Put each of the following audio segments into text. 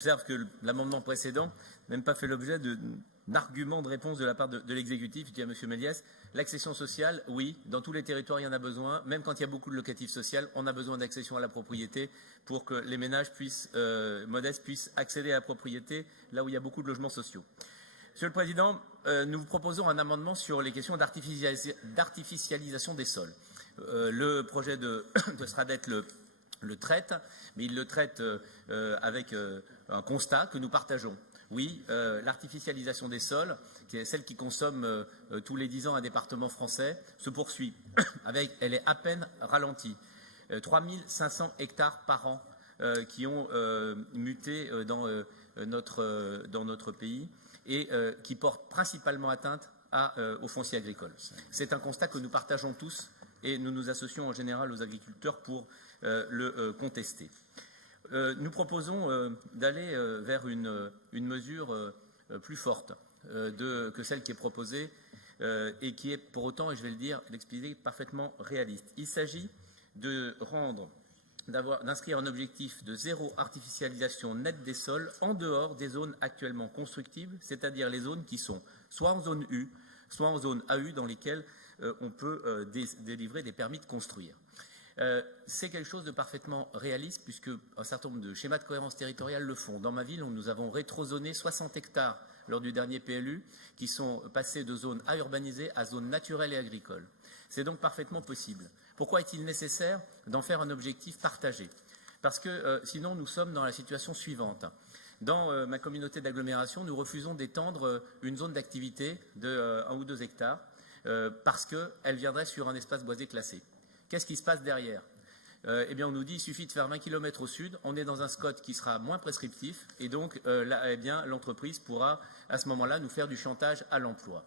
J'observe que l'amendement précédent n'a même pas fait l'objet d'arguments de réponse de la part de l'exécutif. Je dis à M. Méliès, l'accession sociale, oui, dans tous les territoires, il y en a besoin. Même quand il y a beaucoup de locatif social, on a besoin d'accession à la propriété pour que les ménages modestes puissent accéder à la propriété là où il y a beaucoup de logements sociaux. Monsieur le Président, nous vous proposons un amendement sur les questions d'artificialisation des sols. Le projet de Sradet le traite, mais il le traite avec un constat que nous partageons. Oui, l'artificialisation des sols, qui est celle qui consomme tous les 10 ans un département français, se poursuit. Elle est à peine ralentie. 3500 hectares par an qui ont muté dans notre pays et qui portent principalement atteinte au foncier agricole. C'est un constat que nous partageons tous et nous nous associons en général aux agriculteurs pour le contester. Nous proposons d'aller vers une mesure plus forte que celle qui est proposée et qui est pour autant, et je vais l'expliquer, parfaitement réaliste. Il s'agit d'inscrire un objectif de zéro artificialisation nette des sols en dehors des zones actuellement constructibles, c'est-à-dire les zones qui sont soit en zone U, soit en zone AU, dans lesquelles on peut délivrer des permis de construire. C'est quelque chose de parfaitement réaliste puisque un certain nombre de schémas de cohérence territoriale le font. Dans ma ville, nous avons rétrozoné 60 hectares lors du dernier PLU qui sont passés de zones à urbanisées à zones naturelles et agricoles. C'est donc parfaitement possible. Pourquoi est-il nécessaire d'en faire un objectif partagé? Parce que sinon, nous sommes dans la situation suivante. Dans ma communauté d'agglomération, nous refusons d'étendre une zone d'activité de 1 ou 2 hectares parce qu'elle viendrait sur un espace boisé classé. Qu'est-ce qui se passe derrière? Eh bien, on nous dit qu'il suffit de faire 20 km au sud, on est dans un SCOT qui sera moins prescriptif et donc là, eh bien, l'entreprise pourra à ce moment-là nous faire du chantage à l'emploi.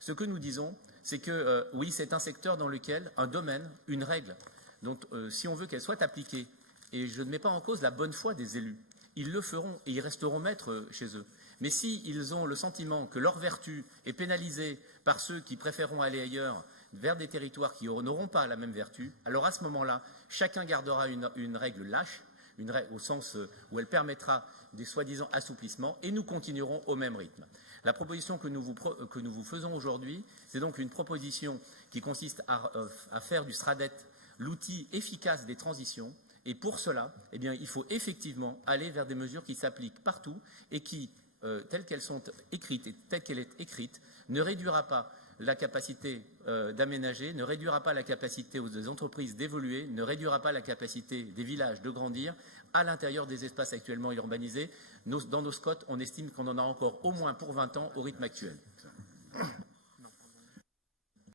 Ce que nous disons, c'est que oui, c'est un secteur dans lequel un domaine, une règle, donc si on veut qu'elle soit appliquée, et je ne mets pas en cause la bonne foi des élus, ils le feront et ils resteront maîtres chez eux. Mais s'ils ont le sentiment que leur vertu est pénalisée par ceux qui préféreront aller ailleurs, vers des territoires qui n'auront pas la même vertu, alors à ce moment-là, chacun gardera une règle lâche, une règle au sens où elle permettra des soi-disant assouplissements, et nous continuerons au même rythme. La proposition que nous vous faisons aujourd'hui, c'est donc une proposition qui consiste à faire du Sradet l'outil efficace des transitions, et pour cela, eh bien, il faut effectivement aller vers des mesures qui s'appliquent partout et qui, telles qu'elles sont écrites et telles qu'elle est écrite, ne réduira pas la capacité d'aménager, ne réduira pas la capacité des entreprises d'évoluer, ne réduira pas la capacité des villages de grandir à l'intérieur des espaces actuellement urbanisés. Dans nos SCOT, on estime qu'on en a encore au moins pour 20 ans au rythme actuel.